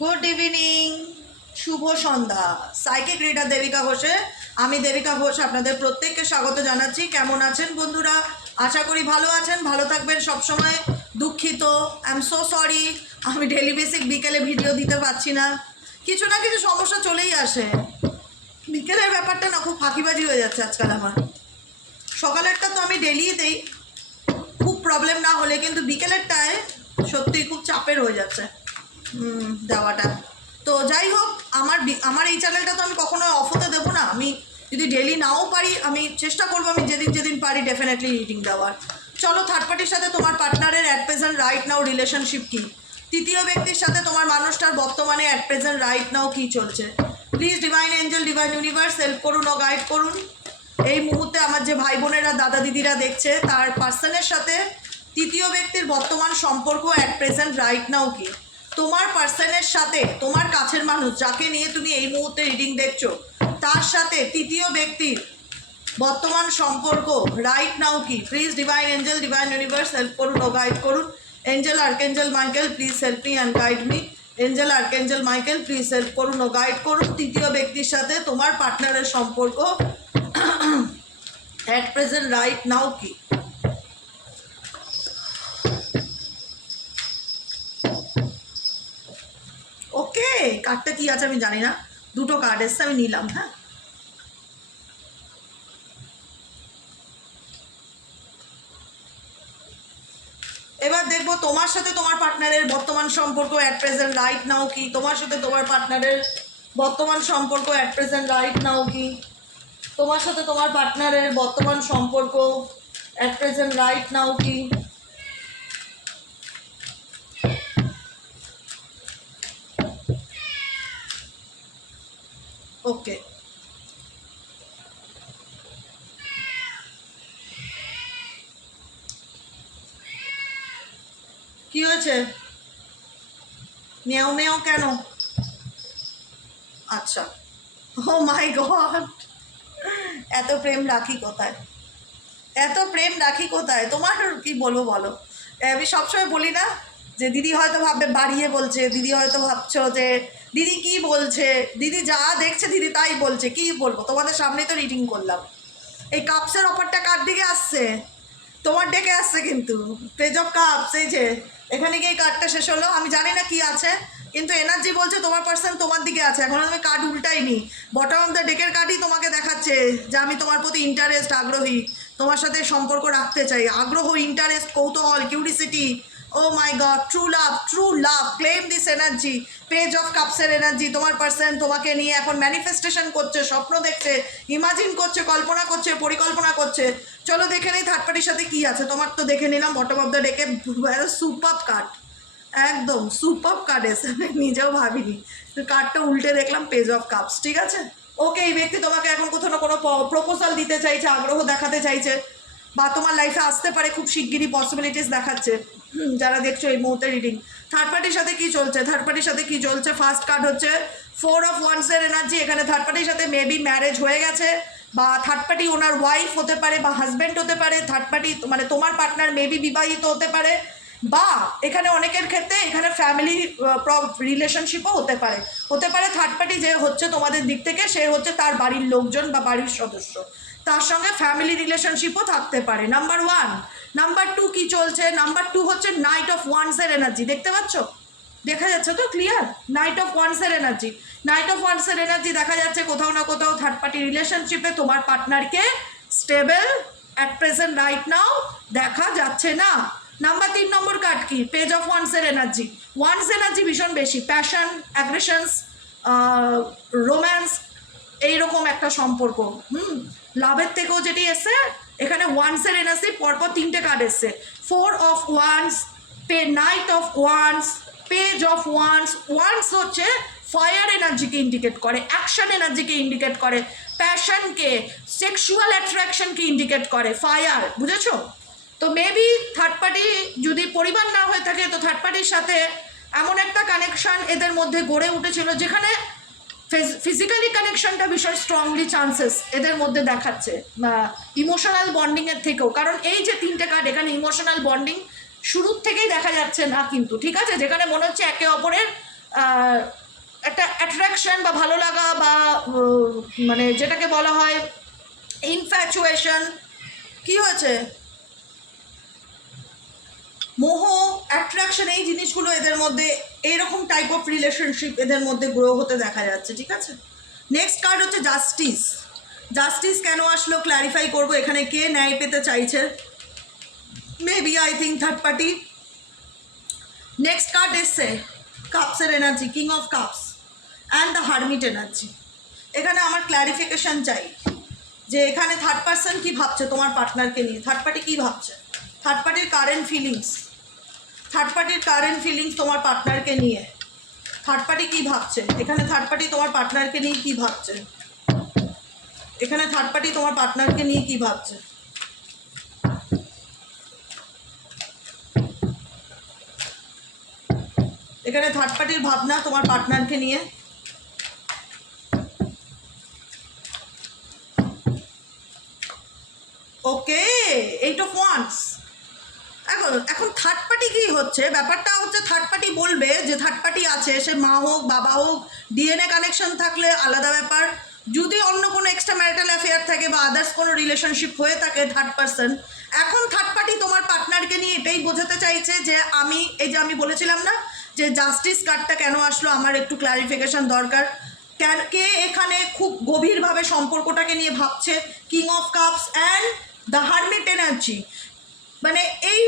Good evening, শুভ সন্ধ্যা। Psychic reader Debika ঘোষে আমি দেবিকা ঘোষ আপনাদের প্রত্যেককে স্বাগত জানাচ্ছি। কেমন আছেন বন্ধুরা? আশা করি ভালো আছেন, ভালো থাকবেন সবসময়। দুঃখিত, আই এম সো সরি, আমি ডেলি বেসিক বিকেলে ভিডিও দিতে পারছি না। কিছু না কিছু সমস্যা চলেই আসে। বিকেলের ব্যাপারটা না খুব ফাঁকিবাজি হয়ে যাচ্ছে আজকাল আমার। সকালেরটা তো আমি ডেলিই দেই খুব প্রবলেম না হলে, কিন্তু বিকেলেরটায় সত্যিই খুব চাপের হয়ে যাচ্ছে দেওয়াটা। তো যাই হোক, আমার এই চ্যানেলটা তো আমি কখনো অফ হতে দেবো না। আমি যদি ডেলি নাও পারি, আমি চেষ্টা করবো আমি যেদিন যেদিন পারি ডেফিনেটলি রিডিং দেওয়ার। চলো, থার্ড পার্টির সাথে তোমার পার্টনারের at present right now relationship কী, তৃতীয় ব্যক্তির সাথে তোমার মানুষটার বর্তমানে অ্যাট প্রেজেন্ট রাইট নাও কী চলছে। Please divine angel, divine universe help করুন ও গাইড করুন। এই মুহূর্তে আমার যে ভাই বোনেরা, দাদা দিদিরা দেখছে, তার পার্সনের সাথে তৃতীয় ব্যক্তির বর্তমান সম্পর্ক অ্যাট প্রেজেন্ট রাইট নাও কি। তোমার পার্সনের সাথে তোমার কাছের মানুষ যাকে নিয়ে তুমি এই মুহূর্তে রিডিং দেখছো, তার সাথে তৃতীয় ব্যক্তির বর্তমান সম্পর্ক রাইট নাও কি। Please divine angel, divine universe help করুন ও গাইড করুন। Angel archangel Michael please help me and guide me. Angel archangel Michael please help করুন ও গাইড করুন। তৃতীয় ব্যক্তির সাথে তোমার পার্টনারের সম্পর্ক অ্যাট প্রেজেন্ট রাইট নাও কি। ওকে, কার্ডটা কি আছে আমি জানি না, দুটো কার্ড এসছে, আমি নিলাম। হ্যাঁ, এবার দেখবো তোমার সাথে তোমার পার্টনারের বর্তমান সম্পর্ক অ্যাট প্রেজেন্ট রাইট নাও কি। তোমার সাথে তোমার পার্টনারের বর্তমান সম্পর্ক অ্যাট প্রেজেন্ট রাইট নাও কি। তোমার সাথে তোমার পার্টনারের বর্তমান সম্পর্ক অ্যাট প্রেজেন্ট রাইট নাও কি। ওকে, কি হয়েছে? মেও মেও কেন? আচ্ছা, ও মাই গড, এত প্রেম রাখি কোথায়, এত প্রেম রাখি কোথায়? তোমার কি বলবো বলো। আমি সবসময় বলি না যে দিদি হয়তো ভাববে বাড়িয়ে বলছে, দিদি হয়তো ভাবছো যে দিদি কি বলছে, দিদি যা দেখছে দিদি তাই বলছে। কি বলবো, তোমাদের সামনেই তো রিডিং করলাম। এই কাপসের অফারটা কার দিকে আসছে? তোমার ডেকে আসছে কিন্তু। পেজ অফ কাপস, এই যে এখানে গিয়ে কার্ডটা শেষ হলো। আমি জানি না কি আছে, কিন্তু এনার্জি বলছে তোমার পার্সন তোমার দিকে আছে। এখন আমি কার্ড উল্টাইনি, বটম অফ দ্য ডেকের কার্ডই তোমাকে দেখাচ্ছে যে আমি তোমার প্রতি ইন্টারেস্ট, আগ্রহী, তোমার সাথে সম্পর্ক রাখতে চাই। আগ্রহ, ইন্টারেস্ট, কৌতূহল, curiosity. Oh my God, true love, true love, claim this energy. Page of কাপসের এনার্জি। তোমার পার্সন তোমাকে নিয়ে এখন ম্যানিফেস্টেশন করছে, স্বপ্ন দেখছে, ইমাজিন করছে, কল্পনা করছে, পরিকল্পনা করছে। চলো দেখে নিই থার্ড পার্টির সাথে কি আছে। তোমার তো দেখে নিলাম বটম অফ দ্য ডেকে, সুপার কার্ড, একদম সুপার কার্ড এসে আমি নিজেও ভাবিনি। কার্ডটা উল্টে দেখলাম পেজ অফ কাপস। ঠিক আছে, ওকে, এই ব্যক্তি তোমাকে এখন কোথাও না কোনো প্রপোজাল দিতে চাইছে, আগ্রহ দেখাতে চাইছে, বা তোমার লাইফে আসতে পারে খুব শিগগিরই, পসিবিলিটিস দেখাচ্ছে। যারা দেখছো এই মুহূর্তে রিডিং, থার্ড পার্টির সাথে কি চলছে, থার্ড পার্টির সাথে কি চলছে। ফার্স্ট কার্ড হচ্ছে 4 অফ ওয়ান্সের এনার্জি। এখানে থার্ড পার্টির সাথে মেবি ম্যারেজ হয়ে গেছে, বা থার্ড পার্টি ওনার ওয়াইফ হতে পারে বা হাজব্যান্ড হতে পারে। থার্ড পার্টি মানে তোমার পার্টনার মেবি বিবাহিত হতে পারে, বা এখানে অনেকের ক্ষেত্রে এখানে ফ্যামিলি রিলেশনশিপও হতে পারে। হতে পারে থার্ড পার্টি যে হচ্ছে তোমাদের দিক থেকে, সে হচ্ছে তার বাড়ির লোকজন বা বাড়ির সদস্য, তার সঙ্গে ফ্যামিলি রিলেশনশিপও থাকতে পারে। নাম্বার 1। নাম্বার 2 কি চলছে? নাম্বার 2 হচ্ছে নাইট অফ ওয়ান্সের এনার্জি। দেখতে পাচ্ছ? দেখা যাচ্ছে তো ক্লিয়ার? নাইট অফ ওয়ান্সের এনার্জি। নাইট অফ ওয়ান্সের এনার্জি দেখা যাচ্ছে কোথাও না কোথাও থার্ড পার্টি রিলেশনশিপে তোমার পার্টনারকে stable at present right now দেখা যাচ্ছে না। নাম্বার 3 নম্বর কার্ড কি? পেজ অফ ওয়ান্সের এনার্জি। ওয়ান্স এনার্জি ভীষণ বেশি, প্যাশন, অ্যাগ্রেশনস, রোম্যান্স, এইরকম একটা সম্পর্ক। লাভের থেকেও যেটি এসছে এখানে ওয়ান্সের এনার্জি, পরপর 3টে কার্ড এসছে। 4 of wands, knight of wands, page of wands. Wands হচ্ছে ফায়ার এনার্জিকে ইন্ডিকেট করে, অ্যাকশন এনার্জিকে ইন্ডিকেট করে, প্যাশনকে, সেক্সুয়াল অ্যাট্রাকশনকে ইন্ডিকেট করে, ফায়ার। বুঝেছো? তো মেবি থার্ড পার্টি যদি পরিবার না হয়ে থাকে, তো থার্ড পার্টির সাথে এমন একটা কানেকশন এদের মধ্যে গড়ে উঠেছিল যেখানে ফিজিক্যালি কানেকশনটা ভীষণ স্ট্রংলি চান্সেস এদের মধ্যে দেখাচ্ছে, ইমোশনাল বন্ডিংয়ের থেকেও। কারণ এই যে 3টে কার্ড, এখানে ইমোশনাল বন্ডিং শুরুর থেকেই দেখা যাচ্ছে না কিন্তু, ঠিক আছে? যেখানে মনে হচ্ছে একে অপরের একটা অ্যাট্রাকশন বা ভালো লাগা বা মানে যেটাকে বলা হয় ইনফ্যাচুয়েশন, কি হয়েছে, মোহ, অ্যাট্রাকশন, এই জিনিসগুলো এদের মধ্যে, এইরকম টাইপ অফ রিলেশনশিপ এদের মধ্যে গ্রো হতে দেখা যাচ্ছে, ঠিক আছে। নেক্সট কার্ড হচ্ছে জাস্টিস। জাস্টিস কেন আসলো ক্ল্যারিফাই করবো। এখানে কে ন্যায় পেতে চাইছে, maybe I think third party. Next card এসছে কাপসের energy, king of cups and the hermit energy. এখানে আমার ক্ল্যারিফিকেশান চাই যে এখানে থার্ড পার্সন কী ভাবছে তোমার পার্টনারকে নিয়ে, থার্ড পার্টি কী ভাবছে, থার্ড পার্টির কারেন্ট ফিলিংস, থার্ড পার্টির কারেন্ট ফিলিংস তোমার পার্টনারকে নিয়ে, থার্ড পার্টি কী ভাবছে, এখানে থার্ড পার্টি তোমার পার্টনারকে নিয়ে কী ভাবছে, এখানে থার্ড পার্টি তোমার পার্টনারকে নিয়ে কী ভাবছে। এখানে থার্ড পার্টির ভাবনা তোমার পার্টনারকে নিয়ে, ওকে, 8 of Wands। এখন থার্ড পার্টি কী হচ্ছে, ব্যাপারটা হচ্ছে থার্ড পার্টি বলবে যে থার্ড পার্টি আছে, সে মা হোক বাবা হোক, ডিএনএ কানেকশন থাকলে আলাদা ব্যাপার, যদি অন্য কোনো এক্সট্রা ম্যারিটাল অ্যাফেয়ার থাকে বা আদার্স কোনো রিলেশনশিপ হয়ে থাকে থার্ড পার্সন, এখন থার্ড পার্টি তোমার পার্টনারকে নিয়ে এটাই বোঝাতে চাইছে যে আমি, এই যে আমি বলেছিলাম না যে জাস্টিস কার্ডটা কেন আসলো, আমার একটু ক্ল্যারিফিকেশান দরকার। কে এখানে খুব গভীরভাবে সম্পর্কটাকে নিয়ে ভাবছে, king of cups and the hermit energy, মানে এই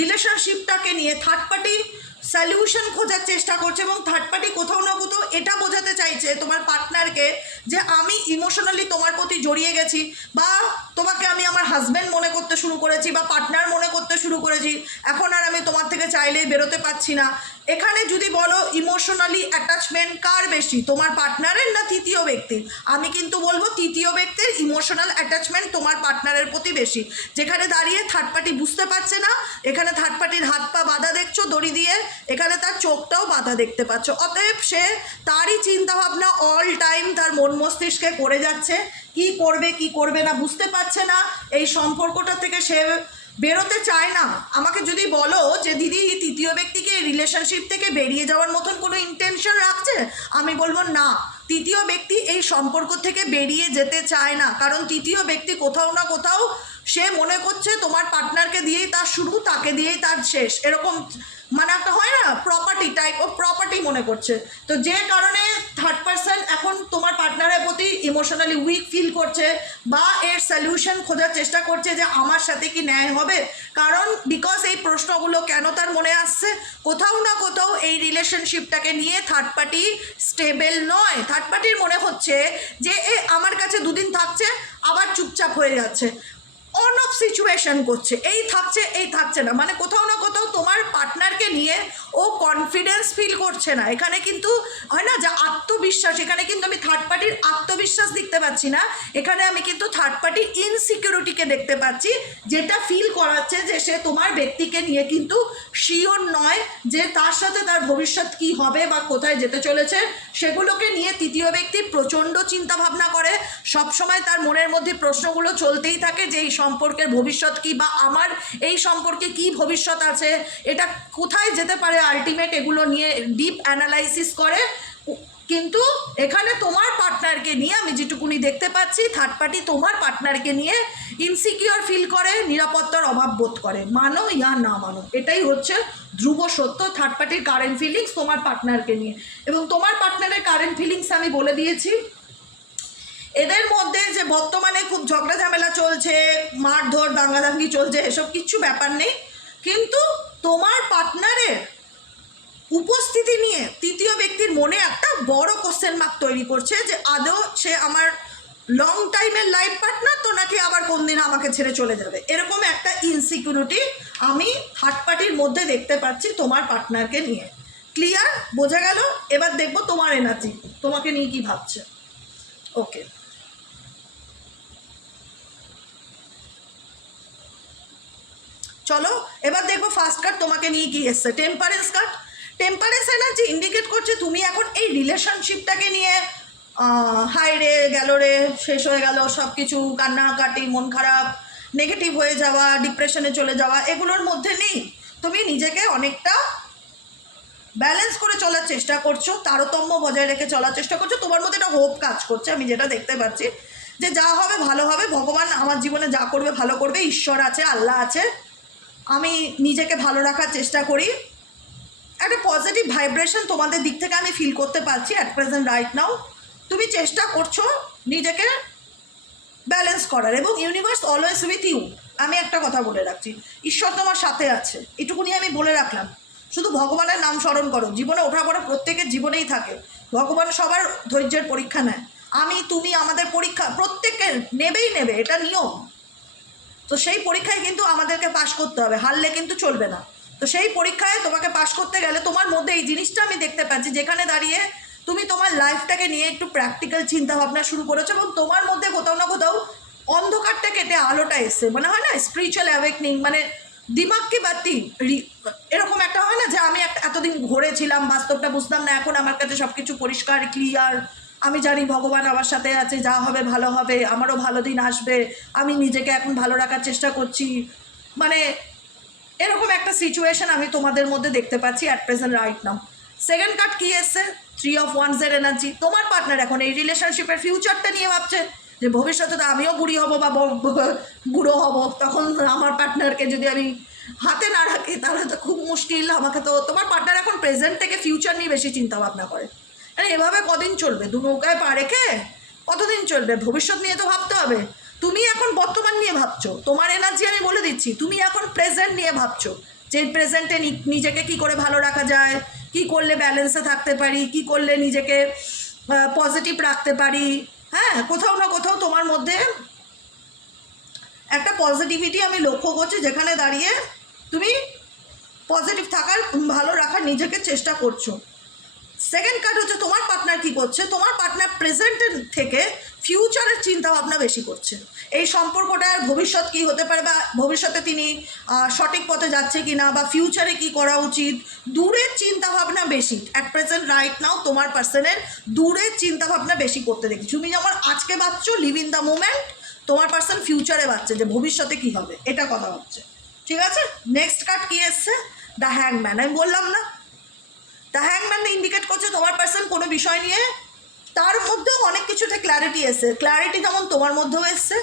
রিলেশনশিপটাকে নিয়ে থার্ড পার্টি সলিউশন খোঁজার চেষ্টা করছে এবং থার্ড পার্টি কোথাও না কোথাও এটা বোঝাতে চাইছে তোমার পার্টনারকে যে আমি ইমোশনালি তোমার প্রতি জড়িয়ে গেছি, বা তোমাকে আমি আমার হাজব্যান্ড মনে করতে শুরু করেছি বা পার্টনার মনে করতে শুরু করেছি, এখন আর আমি তোমার থেকে চাইলেই বেরোতে পারছি না। এখানে যদি বলো ইমোশনালি অ্যাটাচমেন্ট কার বেশি, তোমার পার্টনারের না তৃতীয় ব্যক্তির, আমি কিন্তু বলবো তৃতীয় ব্যক্তির ইমোশনাল অ্যাটাচমেন্ট তোমার পার্টনারের প্রতি বেশি, যেখানে দাঁড়িয়ে থার্ড পার্টি বুঝতে পারছে না। এখানে থার্ড পার্টির হাত পা বাঁধা দেখছো দড়ি দিয়ে, এখানে তার চোখটাও বাঁধা দেখতে পাচ্ছ, অতএব সে তারই চিন্তাভাবনা অল টাইম তার মন মস্তিষ্কে করে যাচ্ছে, কি করবে কি করবে না বুঝতে পারছে না, এই সম্পর্কটা থেকে সে বেরোতে চায় না। আমাকে যদি বলো যে দিদি তৃতীয় ব্যক্তিকে এই রিলেশনশিপ থেকে বেরিয়ে যাওয়ার মতন কোনো ইন্টেনশন রাখছে, আমি বলবো না, তৃতীয় ব্যক্তি এই সম্পর্ক থেকে বেরিয়ে যেতে চায় না, কারণ তৃতীয় ব্যক্তি কোথাও না কোথাও সে মনে করছে তোমার পার্টনারকে দিয়েই তার শুরু, তাকে দিয়েই তার শেষ, এরকম মানে একটা হয় না প্রপার্টি টাইপ অফ প্রপার্টি মনে করছে। তো যে কারণে থার্ড পার্সন এখন তোমার পার্টনারের প্রতি ইমোশনালি উইক ফিল করছে বা এর সলিউশন খোঁজার চেষ্টা করছে যে আমার সাথে কি ন্যায় হবে, কারণ বিকজ এই প্রশ্নগুলো কেন তার মনে আসছে, কোথাও না কোথাও এই রিলেশনশিপটাকে নিয়ে থার্ড পার্টি স্টেবল নয়। থার্ড পার্টির মনে হচ্ছে যে এ আমার কাছে দুদিন থাকছে আবার চুপচাপ হয়ে যাচ্ছে, অন অফ সিচুয়েশন করছে, এই থাকছে এই থাকছে না, মানে কোথাও না কোথাও তোমার পার্টনারকে নিয়ে ও কনফিডেন্স ফিল করছে না। এখানে কিন্তু হয় না যে আত্মবিশ্বাস, এখানে কিন্তু আমি থার্ড পার্টির আত্মবিশ্বাস দেখতে পাচ্ছি না, এখানে আমি কিন্তু থার্ড পার্টির ইনসিকিউরিটিকে দেখতে পাচ্ছি, যেটা ফিল করাচ্ছে যে সে তোমার ব্যক্তিকে নিয়ে কিন্তু শিওর নয় যে তার সাথে তার ভবিষ্যৎ কি হবে বা কোথায় যেতে চলেছে, সেগুলোকে নিয়ে তৃতীয় ব্যক্তি প্রচণ্ড চিন্তা ভাবনা করে, সবসময় তার মনের মধ্যে প্রশ্নগুলো চলতেই থাকে যে এই সম্পর্কের ভবিষ্যৎ কি, বা আমার এই সম্পর্কে কি ভবিষ্যৎ আছে, এটা কোথায় যেতে পারে আলটিমেট, এগুলো নিয়ে ডিপ অ্যানালাইসিস করে। কিন্তু এখানে তোমার পার্টনারকে নিয়ে আমি যেটুকুনি দেখতে পাচ্ছি, থার্ড পার্টি তোমার পার্টনারকে নিয়ে ইনসিকিওর ফিল করে, নিরাপত্তার অভাব বোধ করে, মানো ইয়া না মানো, এটাই হচ্ছে ধ্রুব সত্য থার্ড পার্টির কারেন্ট ফিলিংস তোমার পার্টনারকে নিয়ে। এবং তোমার পার্টনারের কারেন্ট ফিলিংস আমি বলে দিয়েছি, এদের মধ্যে যে বর্তমানে খুব ঝগড়া ঝামেলা চলছে, মারধর দাঙ্গাদাঙ্গি চলছে, এসব কিচ্ছু ব্যাপার নেই, কিন্তু তোমার পার্টনারের উপস্থিতি নিয়ে তৃতীয় ব্যক্তির মনে একটা বড় কোশ্চেন মার্ক তৈরি করছে যে আদৌ সে আমার লং টাইমের লাইফ পার্টনার তো, নাকি আবার কোন দিন আমাকে ছেড়ে চলে যাবে, এরকম একটা ইনসিকিউরিটি আমি থার্ড পার্টির মধ্যে দেখতে পাচ্ছি তোমার পার্টনারকে নিয়ে। ক্লিয়ার, বোঝা গেল? এবার দেখবো তোমার এনার্জি তোমাকে নিয়ে কি ভাবছে। ওকে, চলো এবার দেখবো ফার্স্ট কার্ড তোমাকে নিয়ে কি এসছে, temperance card. Temperance energy indicate করছে তুমি এখন এই রিলেশনশিপটাকে নিয়ে হাই রে গেল রে, শেষ হয়ে গেল সব কিছু, কান্নাকাটি, মন খারাপ, নেগেটিভ হয়ে যাওয়া, ডিপ্রেশনে চলে যাওয়া, এগুলোর মধ্যে নেই, তুমি নিজেকে অনেকটা ব্যালেন্স করে চলার চেষ্টা করছো, তারতম্য বজায় রেখে চলার চেষ্টা করছো, তোমার মধ্যে একটা হোপ কাজ করছে। আমি যেটা দেখতে পাচ্ছি যে যা হবে ভালো হবে, ভগবান আমার জীবনে যা করবে ভালো করবে, ঈশ্বর আছে, আল্লাহ আছে, আমি নিজেকে ভালো রাখার চেষ্টা করি। একটা পজিটিভ ভাইব্রেশন তোমাদের দিক থেকে আমি ফিল করতে পারছি অ্যাট প্রেজেন্ট রাইট নাও। তুমি চেষ্টা করছো নিজেকে ব্যালেন্স করার, এবং ইউনিভার্স অলওয়েজ উইথ ইউ। আমি একটা কথা বলে রাখছি, ঈশ্বর তোমার সাথে আছে, এটুকুনি আমি বলে রাখলাম। শুধু ভগবানের নাম স্মরণ করো। জীবনে ওঠা পড়া প্রত্যেকের জীবনেই থাকে, ভগবান সবার ধৈর্যের পরীক্ষা নেয়। আমি তুমি আমাদের পরীক্ষা প্রত্যেকের নেবেই নেবে, এটা নিয়ম। তো সেই পরীক্ষায় কিন্তু আমাদেরকে পাশ করতে হবে, হারলে কিন্তু চলবে না। তো সেই পরীক্ষায় তোমাকে পাশ করতে গেলে তোমার মধ্যে এই জিনিসটা আমি দেখতে পাচ্ছি, যেখানে দাঁড়িয়ে তুমি তোমার লাইফটাকে নিয়ে একটু প্র্যাকটিক্যাল চিন্তা ভাবনা শুরু করেছো, এবং তোমার মধ্যে কোথাও না কোথাও অন্ধকারটা কেটে আলোটা এসছে। মানে হয় না স্পিরিচুয়াল অ্যাওয়েকনিং, মানে দিমাগকে বাতি, এরকম একটা হয় না যে আমি এতদিন ঘুরেছিলাম, বাস্তবটা বুঝতাম না, এখন আমার কাছে সব কিছু পরিষ্কার ক্লিয়ার, আমি জানি ভগবান আমার সাথে আছে, যা হবে ভালো হবে, আমারও ভালো দিন আসবে, আমি নিজেকে এখন ভালো রাখার চেষ্টা করছি। মানে এরকম একটা সিচুয়েশন আমি তোমাদের মধ্যে দেখতে পাচ্ছি at present right now. Second card কি এসছে? 3 of Wands এর এনার্জি। তোমার পার্টনার এখন এই রিলেশনশিপের ফিউচারটা নিয়ে ভাবছে যে ভবিষ্যতে তো আমিও বুড়ি হব বা বুড়ো হব, তখন আমার পার্টনারকে যদি আমি হাতে না রাখি তাহলে তো খুব মুশকিল। আমাকে তো, তোমার পার্টনার এখন প্রেজেন্ট থেকে ফিউচার নিয়ে বেশি চিন্তা ভাবনা করে। আরে এভাবে কদিন চলবে? দু নৌকায় পা রেখে কতদিন চলবে? ভবিষ্যৎ নিয়ে তো ভাবতে হবে। তুমি এখন বর্তমান নিয়ে ভাবছো, তোমার এনার্জি আমি বলে দিচ্ছি, তুমি এখন প্রেজেন্ট নিয়ে ভাবছো যে প্রেজেন্টে নিজেকে কি করে ভালো রাখা যায়, কি করলে ব্যালেন্সে থাকতে পারি, কি করলে নিজেকে পজিটিভ রাখতে পারি। হ্যাঁ, কোথাও না কোথাও তোমার মধ্যে একটা পজিটিভিটি আমি লক্ষ্য করছি, যেখানে দাঁড়িয়ে তুমি পজিটিভ থাকার, ভালো রাখার নিজেকে চেষ্টা করছো। সেকেন্ড কার্ড হচ্ছে তোমার পার্টনার কি করছে? তোমার পার্টনার প্রেজেন্টের থেকে ফিউচারের চিন্তা ভাবনা বেশি করছে। এই সম্পর্কটার ভবিষ্যৎ কি হতে পারে, বা ভবিষ্যতে তিনি সঠিক পথে যাচ্ছে কি না, বা ফিউচারে কি করা উচিত, দূরের চিন্তা ভাবনা বেশি অ্যাট প্রেজেন্ট রাইট নাও। তোমার পার্সনের দূরের চিন্তা ভাবনা বেশি করতে দেখি। তুমি যেমন আজকে ভাবছো লিভ ইন দ্য মোমেন্ট, তোমার পার্সন ফিউচারে ভাবছে যে ভবিষ্যতে কি হবে, এটা কথা ভাবছে। ঠিক আছে, নেক্সট কার্ড কি এসছে? দ্য হ্যাংম্যান। আমি বললাম না, দ্য হ্যাংম্যান ইন্ডিকেট করছে তোমার পার্সন কোনো বিষয় নিয়ে, তার মধ্যেও অনেক কিছুতে ক্ল্যারিটি এসছে। ক্ল্যারিটি যেমন তোমার মধ্যেও এসছে,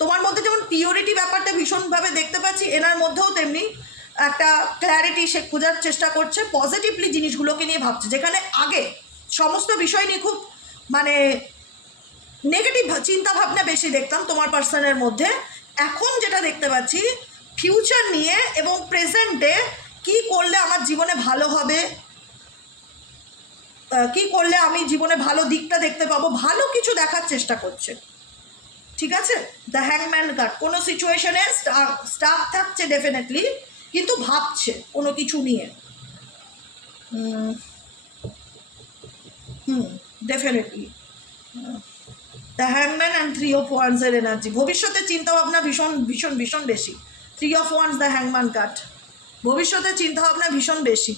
তোমার মধ্যে যেমন পিওরিটি ব্যাপারটা ভীষণভাবে দেখতে পাচ্ছি, এনার মধ্যেও তেমনি একটা ক্ল্যারিটি সে খোঁজার চেষ্টা করছে, পজিটিভলি জিনিসগুলোকে নিয়ে ভাবছে। যেখানে আগে সমস্ত বিষয় নিয়ে খুব মানে নেগেটিভ চিন্তা ভাবনা বেশি দেখতাম তোমার পার্সনের মধ্যে, এখন যেটা দেখতে পাচ্ছি ফিউচার নিয়ে এবং প্রেজেন্টে কি করলে আমার জীবনে ভালো হবে, কি করলে আমি জীবনে ভালো দিকটা দেখতে পাবো, ভালো কিছু দেখার চেষ্টা করছে। ঠিক আছে, দ্য হ্যাংম্যান কার্ড। কোনো সিচুয়েশনে স্টাক থাকছে ডেফিনেটলি, কিন্তু ভাবছে কোনো কিছু নিয়ে। ডেফিনেটলি দ্য হ্যাংম্যান অ্যান্ড 3 of Wands এর এনার্জি। ভবিষ্যতের চিন্তাভাবনা ভীষণ ভীষণ ভীষণ বেশি। 3 of Wands দ্য হ্যাংম্যান কার্ড, ভবিষ্যতের চিন্তাভাবনা ভীষণ বেশি।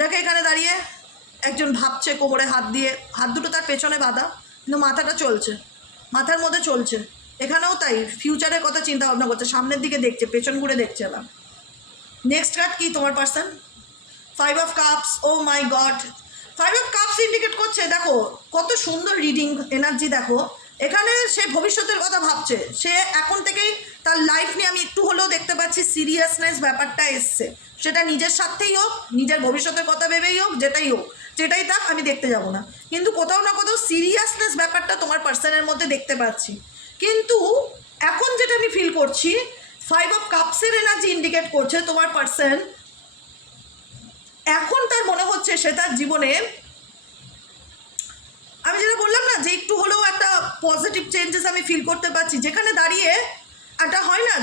দেখে এখানে দাঁড়িয়ে একজন ভাবছে, কোমরে হাত দিয়ে, হাত দুটো তার পেছনে বাঁধা, কিন্তু মাথাটা চলছে, মাথার মধ্যে চলছে। এখানেও তাই, ফিউচারের কথা চিন্তা ভাবনা করছে, সামনের দিকে দেখছে, পেছন ঘুরে দেখছে না। নেক্সট কার্ড কি তোমার person? 5 of Cups। Oh my god, 5 of Cups indicate করছে, দেখো কত সুন্দর রিডিং এনার্জি। দেখো এখানে সে ভবিষ্যতের কথা ভাবছে, সে এখন থেকেই তার লাইফ নিয়ে আমি একটু হলেও দেখতে পাচ্ছি সিরিয়াসনেস ব্যাপারটা এসছে। সেটা নিজের স্বার্থেই হোক, নিজের ভবিষ্যতের কথা ভেবেই হোক, যেটাই হোক, যেটাই থাক আমি দেখতে যাব না, কিন্তু কোথাও না কোথাও সিরিয়াসনেস ব্যাপারটা তোমার পার্সনের মধ্যে দেখতে পাচ্ছি। কিন্তু এখন যেটা আমি ফিল করছি, 5 of Cupsের এনার্জি ইন্ডিকেট করছে তোমার পার্সন এখন তার মনে হচ্ছে সে তার জীবনে, আমি যেটা বললাম না যে একটু হলেও একটা পজিটিভ চেঞ্জেস আমি ফিল করতে পারছি। যেখানে দাঁড়িয়ে একটা হয় না,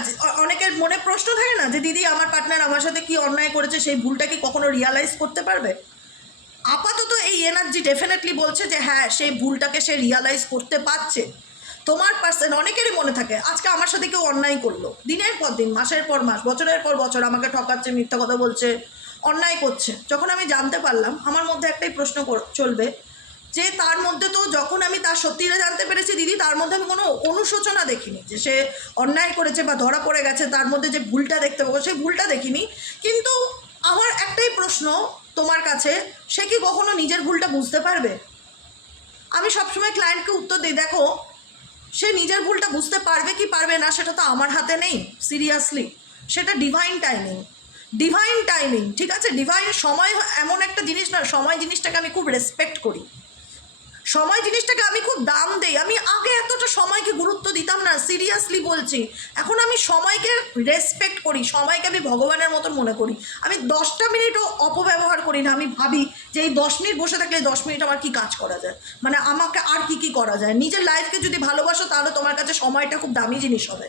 অনেকের মনে প্রশ্ন থাকে না যে দিদি আমার পার্টনার আমার সাথে কি অন্যায় করেছে, সেই ভুলটা কি কখনো রিয়ালাইজ করতে পারবে? আপাতত এই এনার্জি ডেফিনেটলি বলছে যে হ্যাঁ, সেই ভুলটাকে সে রিয়ালাইজ করতে পারছে। তোমার পার্সন, অনেকেরই মনে থাকে আজকে আমার সাথে কেউ অন্যায় করলো, দিনের পর দিন, মাসের পর মাস, বছরের পর বছর আমাকে ঠকাচ্ছে, মিথ্যা কথা বলছে, অন্যায় করছে। যখন আমি জানতে পারলাম, আমার মধ্যে একটাই প্রশ্ন চলবে যে তার মধ্যে তো, যখন আমি তার সত্যিটা জানতে পেরেছি দিদি, তার মধ্যে আমি কোনো অনুশোচনা দেখিনি যে সে অন্যায় করেছে বা ধরা পড়ে গেছে, তার মধ্যে যে ভুলটা দেখতে পাবো সেই ভুলটা দেখিনি। কিন্তু আমার একটাই প্রশ্ন, তোমার কাছে, সে কি কখনো নিজের ভুলটা বুঝতে পারবে? আমি সবসময় ক্লায়েন্টকে উত্তর দিই, দেখো সে নিজের ভুলটা বুঝতে পারবে কি পারবে না সেটা তো আমার হাতে নেই, সিরিয়াসলি। সেটা ডিভাইন টাইমিং, ডিভাইন টাইমিং, ঠিক আছে? ডিভাইন সময় এমন একটা জিনিস না, সময় জিনিসটাকে আমি খুব রেসপেক্ট করি, সময় জিনিসটাকে আমি খুব দাম দেই। আমি আগে এতটা সময়কে গুরুত্ব দিতাম না, সিরিয়াসলি বলছি। এখন আমি সময়কে রেসপেক্ট করি, সময়কে আমি ভগবানের মতন মনে করি। আমি 10টা মিনিটও অপব্যবহার করি না। আমি ভাবি যে এই 10 মিনিট বসে থাকলে 10 মিনিট আমার কী কাজ করা যায়, মানে আমাকে আর কি করা যায়। নিজের লাইফকে যদি ভালোবাসো তাহলে তোমার কাছে সময়টা খুব দামি জিনিস হবে।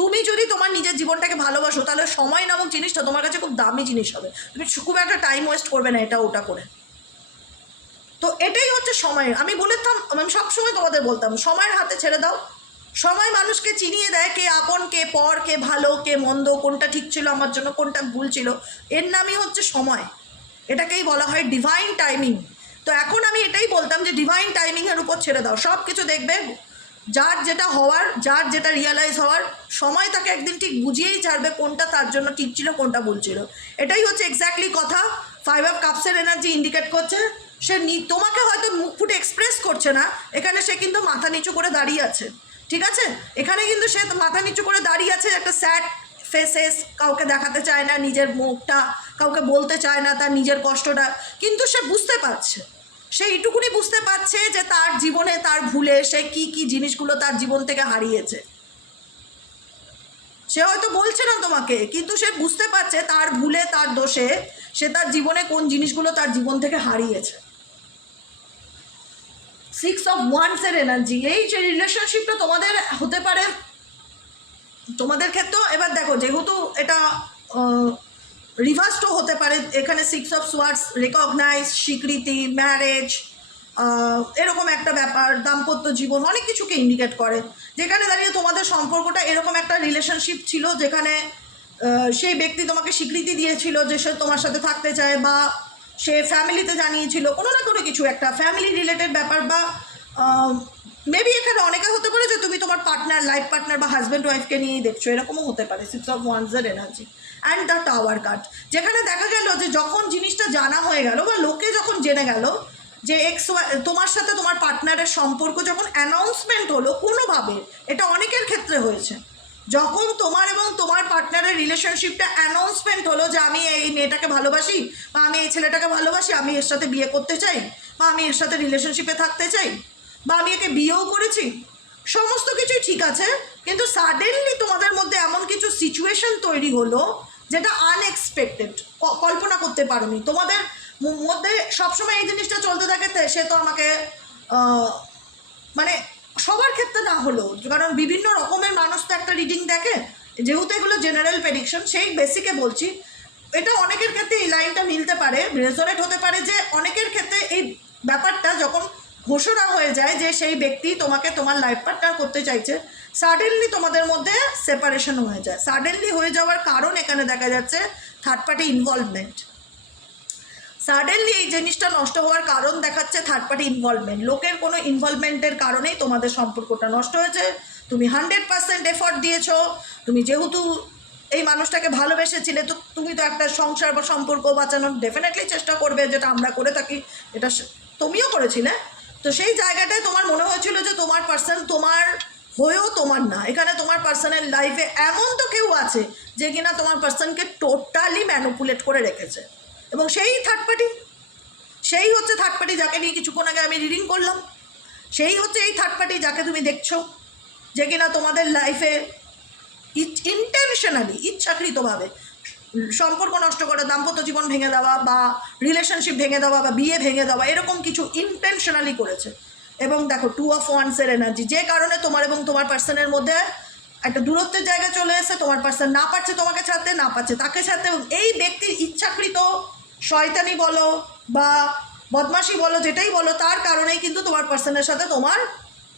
তুমি যদি তোমার নিজের জীবনটাকে ভালোবাসো তাহলে সময় নামক জিনিসটা তোমার কাছে খুব দামি জিনিস হবে। তুমি খুব একটা টাইম ওয়েস্ট করবে না এটা ওটা করে। তো এটাই হচ্ছে সময়। আমি বলতাম, আমি সবসময় তোমাদের বলতাম, সময়ের হাতে ছেড়ে দাও। সময় মানুষকে চিনিয়ে দেয় কে আপন, কে পর, কে ভালো, কে মন্দ, কোনটা ঠিক ছিল আমার জন্য, কোনটা ভুল ছিল। এর নামই হচ্ছে সময়, এটাকেই বলা হয় ডিভাইন টাইমিং। তো এখন আমি এটাই বলতাম যে ডিভাইন টাইমিংয়ের উপর ছেড়ে দাও, সব কিছু দেখবে। যার যেটা হওয়ার, যার যেটা রিয়েলাইজ হওয়ার, সময় তাকে একদিন ঠিক বুঝিয়েই ছাড়বে কোনটা তার জন্য ঠিক ছিল, কোনটা ভুল ছিল। এটাই হচ্ছে এক্স্যাক্টলি কথা 5 অফ কাপসের এনার্জি ইন্ডিকেট করছে। সে তোমাকে হয়তো মুখ ফুটে এক্সপ্রেস করছে না, এখানে সে কিন্তু মাথা নিচু করে দাঁড়িয়ে আছে, ঠিক আছে? এখানে কিন্তু সে মাথা নিচু করে দাঁড়িয়ে আছে, একটা স্যাড ফেসেস, কাউকে দেখাতে চায় না নিজের মুখটা, কাউকে বলতে চায় না তার নিজের কষ্টটা, কিন্তু সে বুঝতে পারছে, সে এইটুকুনি বুঝতে পারছে যে তার জীবনে তার ভুলে সে কি কি জিনিসগুলো তার জীবন থেকে হারিয়েছে। সে হয়তো বলছে না তোমাকে, কিন্তু সে বুঝতে পারছে তার ভুলে, তার দোষে সে তার জীবনে কোন জিনিসগুলো তার জীবন থেকে হারিয়েছে। 6 অফ ওয়ান্ডসের এনার্জি, এই যে রিলেশনশিপটা তোমাদের হতে পারে তোমাদের ক্ষেত্রেও। এবার দেখো, যেহেতু এটা রিভার্সও হতে পারে, এখানে 6 অফ সোয়ার্ডস রেকগনাইজ, স্বীকৃতি, ম্যারেজ, এরকম একটা ব্যাপার, দাম্পত্য জীবন, অনেক কিছুকে ইন্ডিকেট করে। যেখানে দাঁড়িয়ে তোমাদের সম্পর্কটা এরকম একটা রিলেশনশিপ ছিল যেখানে সেই ব্যক্তি তোমাকে স্বীকৃতি দিয়েছিল যে সে তোমার সাথে থাকতে চায়, বা সে ফ্যামিলিতে জানিয়েছিল কোনো না কোনো কিছু, একটা ফ্যামিলি রিলেটেড ব্যাপার। বা মেবি এখানে অনেকে হতে পারে যে তুমি তোমার পার্টনার, লাইফ পার্টনার বা হাজব্যান্ড ওয়াইফকে নিয়েই দেখছো, এরকমও হতে পারে। 6 অফ ওয়ান্ডসের energy and the tower card, যেখানে দেখা গেল যে যখন জিনিসটা জানা হয়ে গেল বা লোকে যখন জেনে গেল যে তোমার সাথে তোমার পার্টনারের সম্পর্ক যখন অ্যানাউন্সমেন্ট হলো কোনোভাবে, এটা অনেকের ক্ষেত্রে হয়েছে, যখন তোমার এবং তোমার পার্টনারের রিলেশনশিপটা অ্যানাউন্সমেন্ট হলো যে আমি এই মেয়েটাকে ভালোবাসি, বা আমি এই ছেলেটাকে ভালোবাসি, আমি এর সাথে বিয়ে করতে চাই, বা আমি এর সাথে রিলেশনশিপে থাকতে চাই, বা আমি একে বিয়েও করেছি, সমস্ত কিছুই ঠিক আছে, কিন্তু সাডেনলি তোমাদের মধ্যে এমন কিছু সিচুয়েশন তৈরি হলো যেটা আনএক্সপেক্টেড, কল্পনা করতে পারোনি। তোমাদের মধ্যে সবসময় এই জিনিসটা চলতে থাকে, সে তো আমাকে মানে সবার ক্ষেত্রে না হলেও, কারণ বিভিন্ন রকমের মানুষ তো একটা রিডিং দেখে, যেহেতু এগুলো জেনারেল প্রেডিকশন সেই বেসিকে বলছি। এটা অনেকের ক্ষেত্রে এই লাইনটা মিলতে পারে, রেজোনেট হতে পারে, যে অনেকের ক্ষেত্রে এই ব্যাপারটা যখন ঘোষণা হয়ে যায় যে সেই ব্যক্তি তোমাকে তোমার লাইফ পার্টনার করতে চাইছে, সাডেনলি তোমাদের মধ্যে সেপারেশন হয়ে যায়। সাডেনলি হয়ে যাওয়ার কারণ এখানে দেখা যাচ্ছে থার্ড পার্টি ইনভলভমেন্ট। সাডেনলি এই জিনিসটা নষ্ট হওয়ার কারণ দেখাচ্ছে থার্ড পার্টি ইনভলভমেন্ট। লোকের কোনো ইনভলভমেন্টের কারণেই তোমাদের সম্পর্কটা নষ্ট হয়েছে। তুমি 100% এফর্ট দিয়েছো, তুমি যেহেতু এই মানুষটাকে ভালোবেসেছিলে, তো তুমি তো একটা সংসার বা সম্পর্ক বাঁচানোর ডেফিনেটলি চেষ্টা করবে, যেটা আমরা করে থাকি, এটা তুমিও করেছিলে। তো সেই জায়গাটায় তোমার মনে হয়েছিল যে তোমার পার্সন তোমার হয়েও তোমার না, এখানে তোমার পার্সনের লাইফে এমন তো কেউ আছে যে কিনা তোমার পার্সনকে টোটালি ম্যানিপুলেট করে রেখেছে, এবং সেই থার্ড পার্টি, সেই হচ্ছে থার্ড পার্টি যাকে নিয়ে কিছুক্ষণ আগে আমি রিডিং করলাম। সেই হচ্ছে এই থার্ড পার্টি যাকে তুমি দেখছো, যে কিনা তোমাদের লাইফে ইন্টেনশনালি, ইচ্ছাকৃতভাবে সম্পর্ক নষ্ট করে, দাম্পত্য জীবন ভেঙে দেওয়া, বা রিলেশনশিপ ভেঙে দেওয়া, বা বিয়ে ভেঙে দেওয়া, এরকম কিছু ইন্টেনশনালি করেছে। এবং দেখো 2 অফ ওয়ান্ডসের এনার্জি, যে কারণে তোমার এবং তোমার পার্সনের মধ্যে একটা দূরত্বের জায়গা চলে এসে, তোমার পার্সন না পারছে তোমাকে ছাড়তে, না পারছে তাকে ছাড়তে, এবং এই ব্যক্তির ইচ্ছাকৃত শয়তানি বলো বা বদমাশি বলো, যেটাই বলো, তার কারণেই কিন্তু তোমার পার্সনের সাথে তোমার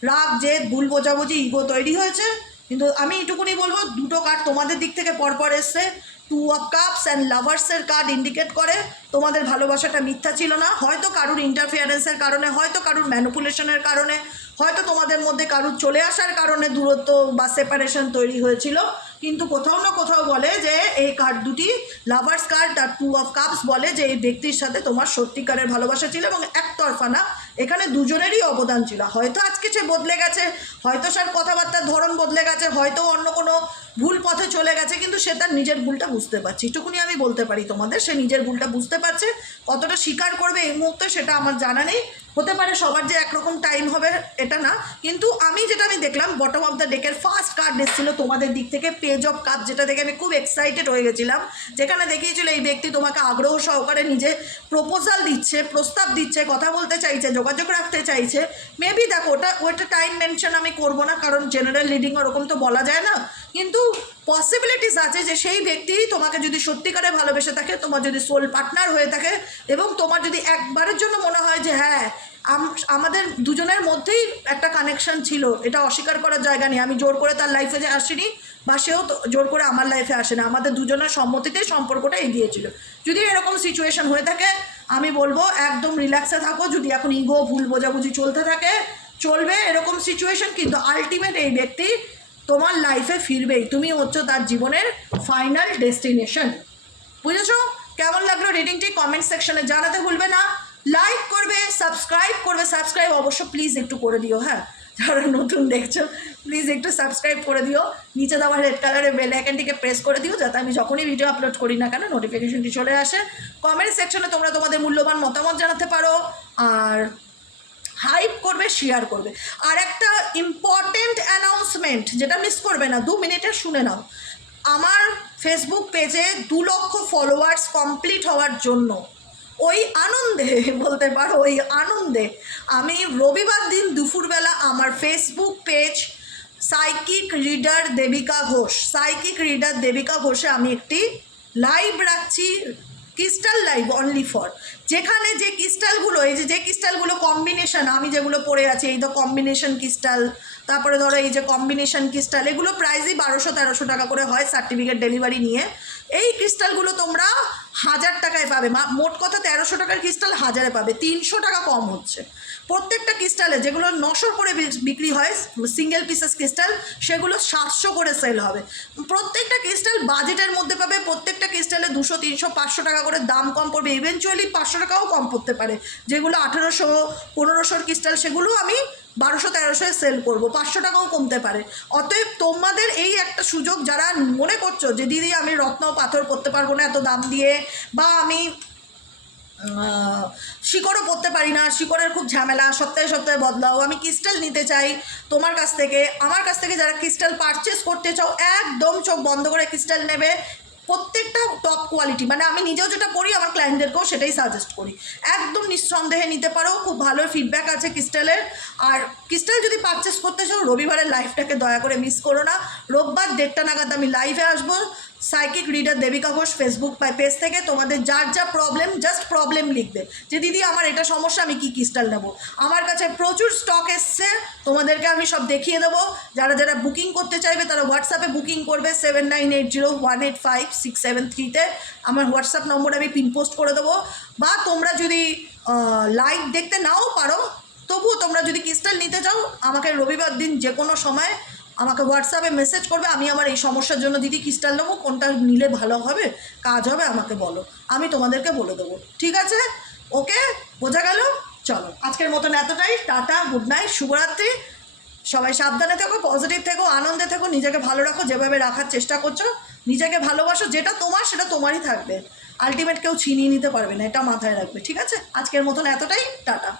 রাগ, জেদ, ভুল বোঝাবুঝি, ইগো তৈরি হয়েছে। কিন্তু আমি এটুকুনি বলবো, দুটো কার্ড তোমাদের দিক থেকে পরপর এসছে। 2 অফ কাপস অ্যান্ড লাভার্সের কার্ড ইন্ডিকেট করে তোমাদের ভালোবাসাটা মিথ্যা ছিল না। হয়তো কারুর ইন্টারফিয়ারেন্সের কারণে, হয়তো কারুর ম্যানিপুলেশনের কারণে, হয়তো তোমাদের মধ্যে কারুর চলে আসার কারণে দূরত্ব বা সেপারেশন তৈরি হয়েছিল, কিন্তু কোথাও না কোথাও বলে যে এই কার্ড দুটি লাভার্স কার্ড আর 2 অফ কাপস বলে যে এই ব্যক্তির সাথে তোমার সত্যিকারের ভালোবাসা ছিল এবং একতরফা না, এখানে দুজনেরই অবদান ছিল। হয়তো আজকে সে বদলে গেছে, হয়তো তার কথাবার্তার ধরন বদলে গেছে, হয়তো অন্য কোনো ভুল পথে চলে গেছে, কিন্তু সে তার নিজের ভুলটা বুঝতে পারছে। এটুকুনি আমি বলতে পারি তোমাদের, সে নিজের ভুলটা বুঝতে পারছে। কতটা স্বীকার করবে এই মুহূর্তে সেটা আমার জানা নেই, হতে পারে সবার যে একরকম টাইম হবে এটা না। কিন্তু আমি দেখলাম বটম অফ দ্য ডেকের ফার্স্ট কার্ড এসেছিলো তোমাদের দিক থেকে পেজ অফ কাপ, যেটা দেখে আমি খুব এক্সাইটেড হয়ে গেছিলাম, যেখানে দেখিয়েছিল এই ব্যক্তি তোমাকে আগ্রহ সহকারে নিজে প্রপোজাল দিচ্ছে, প্রস্তাব দিচ্ছে, কথা বলতে চাইছে, যোগাযোগ রাখতে চাইছে। মেবি দেখো ওটা টাইম মেনশন আমি করবো না, কারণ জেনারেল রিডিং ওরকম তো বলা যায় না, কিন্তু পসিবিলিটিস আছে যে সেই ব্যক্তি তোমাকে যদি সত্যিকারে ভালোবেসে থাকে, তোমার যদি সোল পার্টনার হয়ে থাকে, এবং তোমার যদি একবারের জন্য মনে হয় যে হ্যাঁ আমাদের দুজনের মধ্যেই একটা কানেকশন ছিল, এটা অস্বীকার করার জায়গা নেই। আমি জোর করে তার লাইফে যে আসিনি, বা সেও জোর করে আমার লাইফে আসে না, আমাদের দুজনের সম্মতিতেই সম্পর্কটা এগিয়েছিল। যদি এরকম সিচুয়েশন হয়ে থাকে, আমি বলবো একদম রিল্যাক্সে থাকো। যদি এখন ইগো, ভুল বোঝাবুঝি চলতে থাকে, চলবে এরকম সিচুয়েশন, কিন্তু আলটিমেট এই ব্যক্তি তোমার লাইফে ফিরবেই, তুমি হচ্ছে তার জীবনের ফাইনাল ডেস্টিনেশন। বুঝেছো? কেমন লাগলো রিডিংটি কমেন্ট সেকশনে জানাতে ভুলবে না। লাইক করবে, সাবস্ক্রাইব অবশ্য প্লিজ একটু করে দিও। হ্যাঁ, যারা নতুন দেখছো প্লিজ একটু সাবস্ক্রাইব করে দিও, নিচে দেওয়া রেড কালারের বেল আইকনটিকে প্রেস করে দিও, যাতে আমি যখনই ভিডিও আপলোড করি না কেন নোটিফিকেশনটি চলে আসে। কমেন্ট সেকশনে তোমরা তোমাদের মূল্যবান মতামত জানাতে পারো, আর হাইপ করবে, শেয়ার করবে। আর একটা ইম্পর্টেন্ট অ্যানাউন্সমেন্ট যেটা মিস করবে না, 2 মিনিটের শুনে নাও। আমার ফেসবুক পেজে 2 লক্ষ ফলোয়ার্স কমপ্লিট হওয়ার জন্য ওই আনন্দে বলতে পারো, ওই আনন্দে আমি রবিবার দিন দুপুরবেলা আমার Facebook page psychic reader Debika ঘোষে আমি একটি লাইভ রাখছি, ক্রিস্টাল লাইভ অনলি ফর, যেখানে যে ক্রিস্টালগুলো, এই যে ক্রিস্টালগুলো কম্বিনেশন, আমি যেগুলো পরে আছি, এই তো কম্বিনেশন ক্রিস্টাল, তারপরে ধরো এই যে কম্বিনেশন ক্রিস্টাল, এগুলো প্রাইসই 1200-1300 টাকা করে হয় সার্টিফিকেট ডেলিভারি নিয়ে। এই ক্রিস্টালগুলো তোমরা 1000 টাকায় পাবে, মোট কথা 1300 টাকার ক্রিস্টাল 1000-এ পাবে, 300 টাকা কম হচ্ছে। প্রত্যেকটা ক্রিস্টালে যেগুলো 900 করে বিক্রি হয় সিঙ্গেল পিসেস ক্রিস্টাল, সেগুলো 700 করে সেল হবে। প্রত্যেকটা ক্রিস্টাল বাজেটের মধ্যে পাবে, প্রত্যেকটা ক্রিস্টালে 200, 300, 500 টাকা করে দাম কম পড়বে, ইভেনচুয়ালি 500 টাকাও কম পড়তে পারে। যেগুলো 1800, 1500 ক্রিস্টাল, সেগুলো আমি 1200-1300-এ সেল করবো, 500 টাকাও কমতে পারে। অতএব তোমাদের এই একটা সুযোগ, যারা মনে করছো যে দিদি আমি রত্ন পাথর করতে পারবো না এত দাম দিয়ে, বা আমি শিকড়ও পরতে পারি না, শিকড়ের খুব ঝামেলা, সপ্তাহে সপ্তাহে বদলাও, আমি ক্রিস্টাল নিতে চাই তোমার কাছ থেকে, আমার কাছ থেকে যারা ক্রিস্টাল পারচেস করতে চাও, একদম চোখ বন্ধ করে ক্রিস্টাল নেবে। প্রত্যেকটা টপ কোয়ালিটি, মানে আমি নিজেও যেটা করি আমার ক্লায়েন্টদেরকেও সেটাই সাজেস্ট করি, একদম নিঃসন্দেহে নিতে পারো, খুব ভালো ফিডব্যাক আছে ক্রিস্টালের। আর ক্রিস্টাল যদি পারচেস করতে চাও, রবিবারের লাইভটাকে দয়া করে মিস করো না। রোববার 1:30 নাগাদ আমি লাইভে আসবো psychic reader Debika Ghosh Facebook page থেকে। তোমাদের যার যা প্রবলেম, জাস্ট প্রবলেম লিখবে যে দিদি আমার এটা সমস্যা, আমি কি ক্রিস্টাল নেবো। আমার কাছে প্রচুর স্টক এসছে, তোমাদেরকে আমি সব দেখিয়ে দেবো। যারা যারা বুকিং করতে চাইবে তারা হোয়াটসঅ্যাপে বুকিং করবে 7980185673-তে। আমার হোয়াটসঅ্যাপ নম্বর আমি পিন পোস্ট করে দেবো। বা তোমরা যদি লাইভ দেখতে নাও পারো, তবুও তোমরা যদি ক্রিস্টাল নিতে চাও, আমাকে রবিবার দিন যে কোনো সময় আমাকে হোয়াটসঅ্যাপে মেসেজ করবে, আমি আমার এই সমস্যার জন্য দিদি ক্রিস্টাল নেবো, কোনটা নিলে ভালো হবে, কাজ হবে, আমাকে বলো, আমি তোমাদেরকে বলে দেবো। ঠিক আছে? ওকে, বোঝা গেল? চলো আজকের মতন এতটাই। টাটা, গুড নাইট, শুভরাত্রি। সবাই সাবধানে থেকো, পজিটিভ থেকো, আনন্দে থেকো, নিজেকে ভালো রাখো, যেভাবে রাখার চেষ্টা করছো। নিজেকে ভালোবাসো, যেটা তোমার সেটা তোমারই থাকবে, আলটিমেট কেউ ছিনিয়ে নিতে পারবে না, এটা মাথায় রাখবে। ঠিক আছে? আজকের মতন এতটাই, টাটা।